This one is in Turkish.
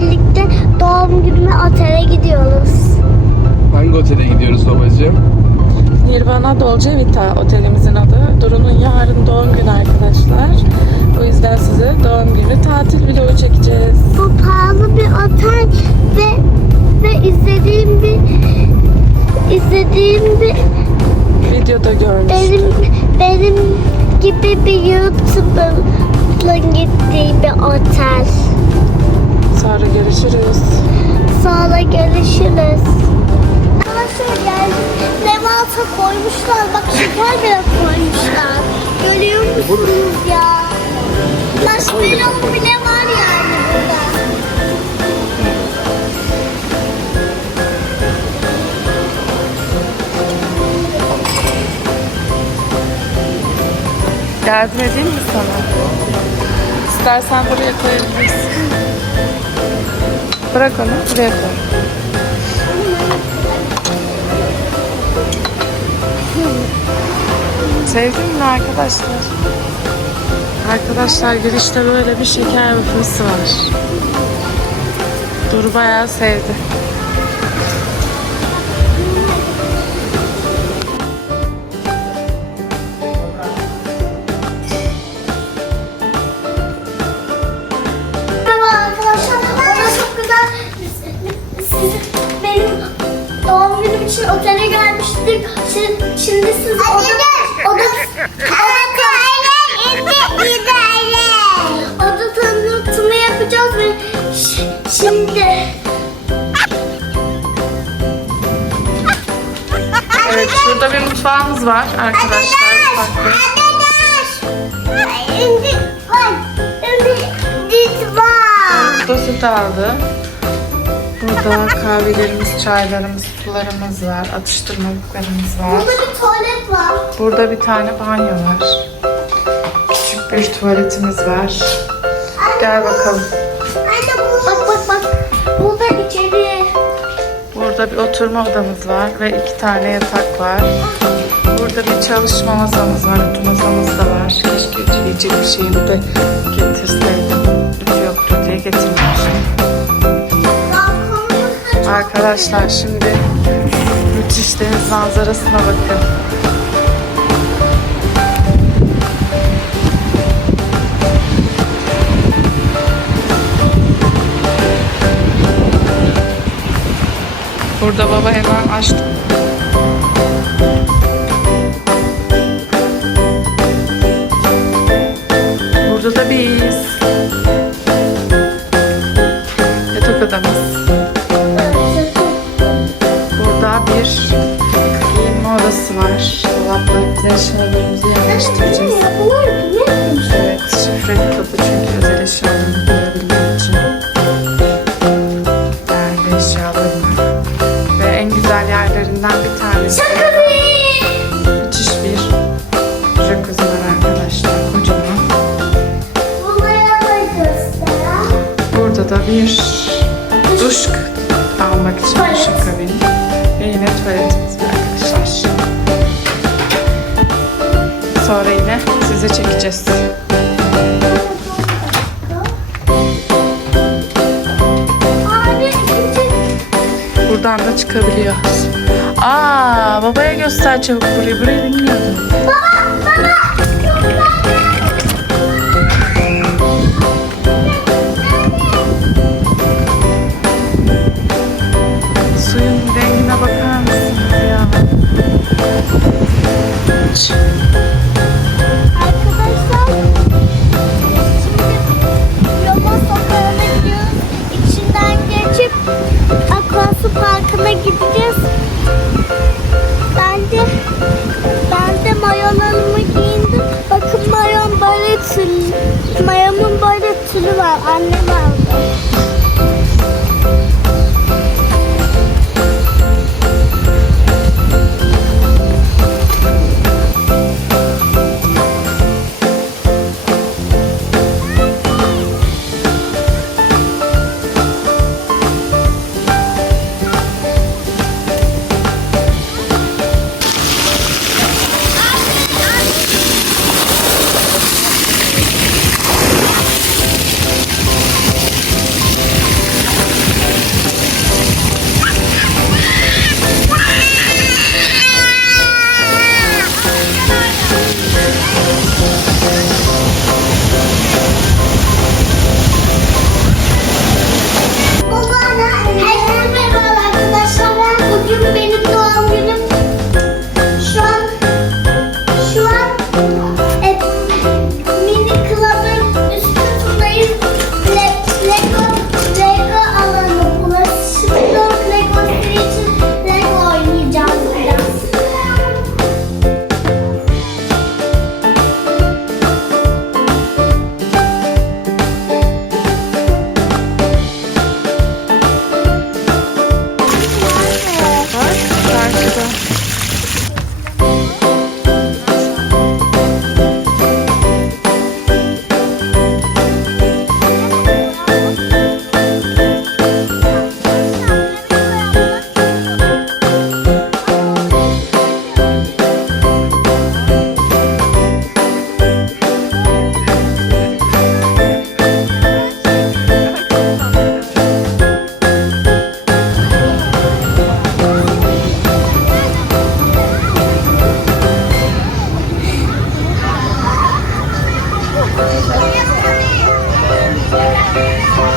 birlikte doğum günüme otele gidiyoruz. Hangi otele gidiyoruz babacığım? Nirvana Dolce Vita otelimizin adı. Duru'nun yarın doğum günü arkadaşlar. O yüzden size doğum günü tatil vlogu çekeceğiz. Bu pahalı bir otel ve ve izlediğim bir izlediğim bir Videoda görmüştüm. benim benim gibi bir YouTuber'ın gittiği bir otel. Görüşürüz. Sonra görüşürüz. Arkadaşlar geldik. Levanta koymuşlar. Bak şeker bile koymuşlar. Görüyor musunuz ya? Marshmallow bile var yani burada. Yardım edeyim mi sana? İstersen buraya koyabilirsin. Bırak onu buraya koy. Sevdin mi arkadaşlar? Arkadaşlar girişte böyle bir şeker büfesi var. Duru bayağı sevdi. İçin otele gelmiştik. Şimdi, şimdi siz oda, oda, oda, oda tanıtımı yapacağız ve ş- şimdi Evet şurada bir mutfağımız var arkadaşlar. Burada süt aldı. Burada kahvelerimiz, çaylarımız, sularımız var. Atıştırmalıklarımız var. Burada bir tuvalet var. Burada bir tane banyo var. Küçük bir tuvaletimiz var. Gel bakalım. Anne bu. Bak bak bak. Burada içeri. Burada bir oturma odamız var ve iki tane yatak var. Burada bir çalışma masamız var, ütü masamız da var. Keşke ütüleyecek bir şeyimi de getirseydim. Ütü yoktu diye getirmemiştim. Arkadaşlar şimdi müthiş deniz manzarasına bakın. Burada baba hemen açtı. Burada da biz. Var. Dolaplarımızı, eşyalarımızı yerleştireceğiz. Evet, şifreli kapı çünkü özel eşyalarımı koyabilmem için. Değerli eşyalarım. Ve en güzel yerlerinden bir tanesi. Müthiş bir jacuzzi var arkadaşlar. Kocaman. Burada da bir duş almak için duşun kabini. Sonra yine size çekeceğiz. Buradan da çıkabiliyoruz. Aa, babaya göster çabuk burayı. Burayı bilmiyordum. Suyun Parkı'na gideceğiz. Oh,